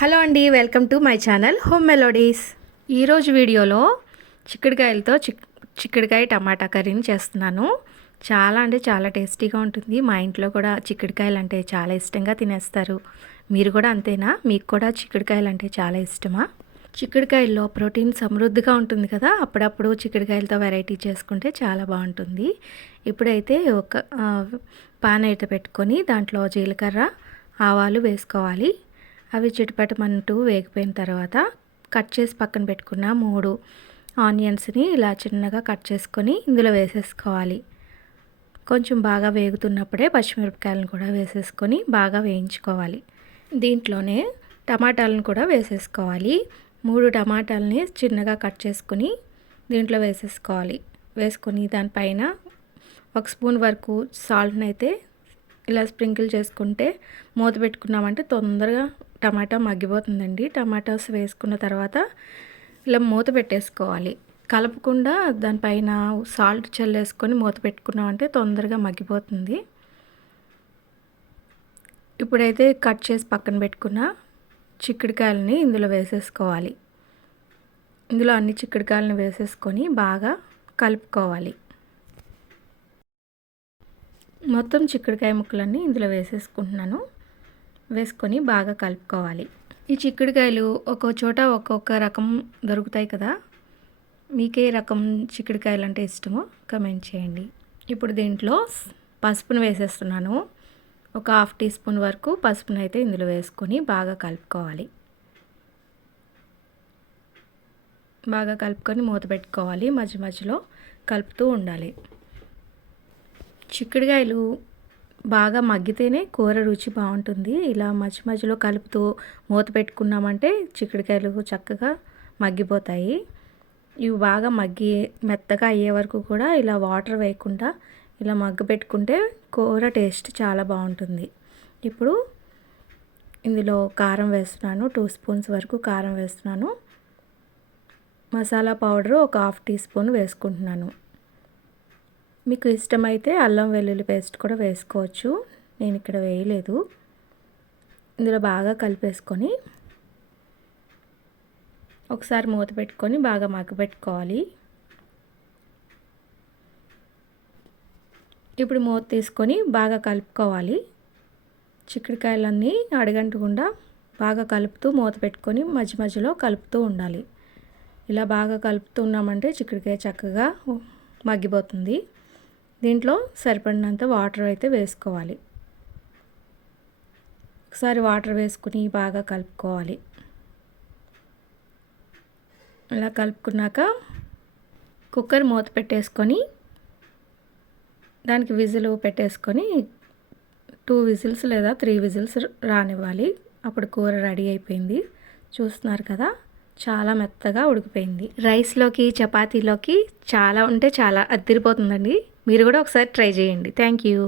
Hello అండి, welcome to my channel home melodies. ఈరోజు వీడియోలో చిక్కుడుకాయలతో చిక్కుడుకాయ టమాటా కర్రీని చేస్తున్నాను. చాలా అంటే చాలా టేస్టీగా ఉంటుంది. మా ఇంట్లో కూడా చిక్కుడుకాయలు అంటే చాలా ఇష్టంగా తినేస్తారు. మీరు కూడా అంతేనా? మీకు కూడా చిక్కుడుకాయలు అంటే చాలా ఇష్టమా? చిక్కుడుకాయల్లో ప్రోటీన్ సమృద్ధిగా ఉంటుంది కదా, అప్పుడప్పుడు చిక్కుడుకాయలతో వెరైటీ చేసుకుంటే చాలా బాగుంటుంది. ఇప్పుడైతే ఒక పాన్ అయితే పెట్టుకొని దాంట్లో జీలకర్ర, ఆవాలు వేసుకోవాలి. అవి చిటపటమంటూ వేగిపోయిన తర్వాత కట్ చేసి పక్కన పెట్టుకున్న 3 ఆనియన్స్ని ఇలా చిన్నగా కట్ చేసుకొని ఇందులో వేసేసుకోవాలి. కొంచెం బాగా వేగుతున్నప్పుడే పచ్చిమిరపకాయలను కూడా వేసేసుకొని బాగా వేయించుకోవాలి. దీంట్లోనే టమాటాలను కూడా వేసేసుకోవాలి. 3 టమాటాలని చిన్నగా కట్ చేసుకొని దీంట్లో వేసేసుకోవాలి. వేసుకొని దానిపైన 1 స్పూన్ వరకు సాల్ట్ని అయితే ఇలా స్ప్రింకిల్ చేసుకుంటే మూత పెట్టుకున్నామంటే తొందరగా టమాటా మగ్గిపోతుందండి. టమాటాస్ వేసుకున్న తర్వాత ఇలా మూత పెట్టేసుకోవాలి. కలపకుండా దానిపైన సాల్ట్ చల్లేసుకొని మూత పెట్టుకున్నామంటే తొందరగా మగ్గిపోతుంది. ఇప్పుడైతే కట్ చేసి పక్కన పెట్టుకున్న చిక్కుడుకాయలని ఇందులో వేసేసుకోవాలి. ఇందులో అన్ని చిక్కుడుకాయలను వేసేసుకొని బాగా కలుపుకోవాలి. మొత్తం చిక్కుడుకాయ ముక్కలన్నీ ఇందులో వేసేసుకుంటున్నాను. వేసుకొని బాగా కలుపుకోవాలి. ఈ చిక్కుడుకాయలు ఒక్కో చోట ఒక్కొక్క రకం దొరుకుతాయి కదా, మీకే రకం చిక్కుడుకాయలు అంటే ఇష్టమో కమెంట్ చేయండి. ఇప్పుడు దీంట్లో పసుపును వేసేస్తున్నాను. ఒక 1/2 టీ స్పూన్ వరకు పసుపును అయితే ఇందులో వేసుకొని బాగా కలుపుకోవాలి. బాగా కలుపుకొని మూత పెట్టుకోవాలి. మధ్య మధ్యలో కలుపుతూ ఉండాలి. చిక్కుడుకాయలు బాగా మగ్గితేనే కూర రుచి బాగుంటుంది. ఇలా మధ్య మధ్యలో కలుపుతూ మూత పెట్టుకున్నామంటే చిక్కుడుకాయలు చక్కగా మగ్గిపోతాయి. ఇవి బాగా మగ్గి మెత్తగా అయ్యే వరకు కూడా ఇలా వాటర్ వేయకుండా ఇలా పెట్టుకుంటే కూర టేస్ట్ చాలా బాగుంటుంది. ఇప్పుడు ఇందులో కారం వేస్తున్నాను. 2 స్పూన్స్ వరకు కారం వేస్తున్నాను. మసాలా పౌడరు ఒక 1/2 టీ స్పూన్ వేసుకుంటున్నాను. మీకు ఇష్టమైతే అల్లం వెల్లుల్లి పేస్ట్ కూడా వేసుకోవచ్చు. నేను ఇక్కడ వేయలేదు. ఇందులో బాగా కలిపేసుకొని ఒకసారి మూత పెట్టుకొని బాగా మగ్గబెట్టుకోవాలి. ఇప్పుడు మూత తీసుకొని బాగా కలుపుకోవాలి. చిక్కుడుకాయలన్నీ అడగంటకుండా బాగా కలుపుతూ మూత పెట్టుకొని మధ్య మధ్యలో కలుపుతూ ఉండాలి. ఇలా బాగా కలుపుతున్నామంటే చిక్కుడుకాయ చక్కగా మగ్గిపోతుంది. దీంట్లో సరిపడినంత వాటర్ అయితే వేసుకోవాలి. ఒకసారి వాటర్ వేసుకుని బాగా కలుపుకోవాలి. ఇలా కలుపుకున్నాక కుక్కర్ మూత పెట్టేసుకొని దానికి విజిల్ పెట్టేసుకొని 2 విజిల్స్ లేదా 3 విజిల్స్ రానివ్వాలి. అప్పుడు కూర రెడీ అయిపోయింది. చూస్తున్నారు కదా, చాలా మెత్తగా ఉడికిపోయింది. రైస్లోకి చపాతీలోకి చాలా అంటే చాలా అదిరిపోతుందండి. మీరు కూడా ఒకసారి ట్రై చేయండి. Thank you.